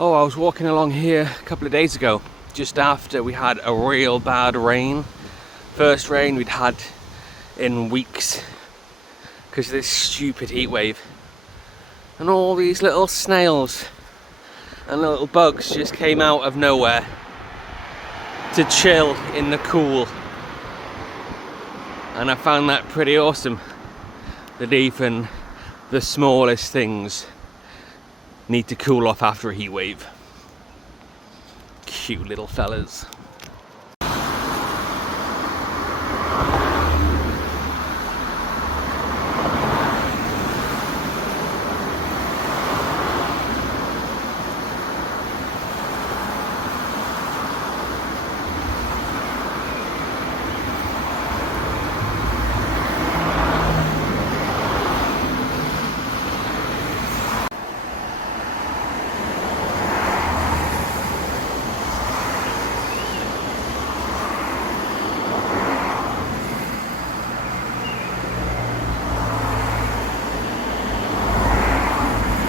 Oh, I was walking along here a couple of days ago, just after we had a real bad rain. First rain we'd had in weeks because of this stupid heat wave. And all these little snails and little bugs just came out of nowhere to chill in the cool. And I found that pretty awesome, that even the smallest things need to cool off after a heat wave. Cute little fellas.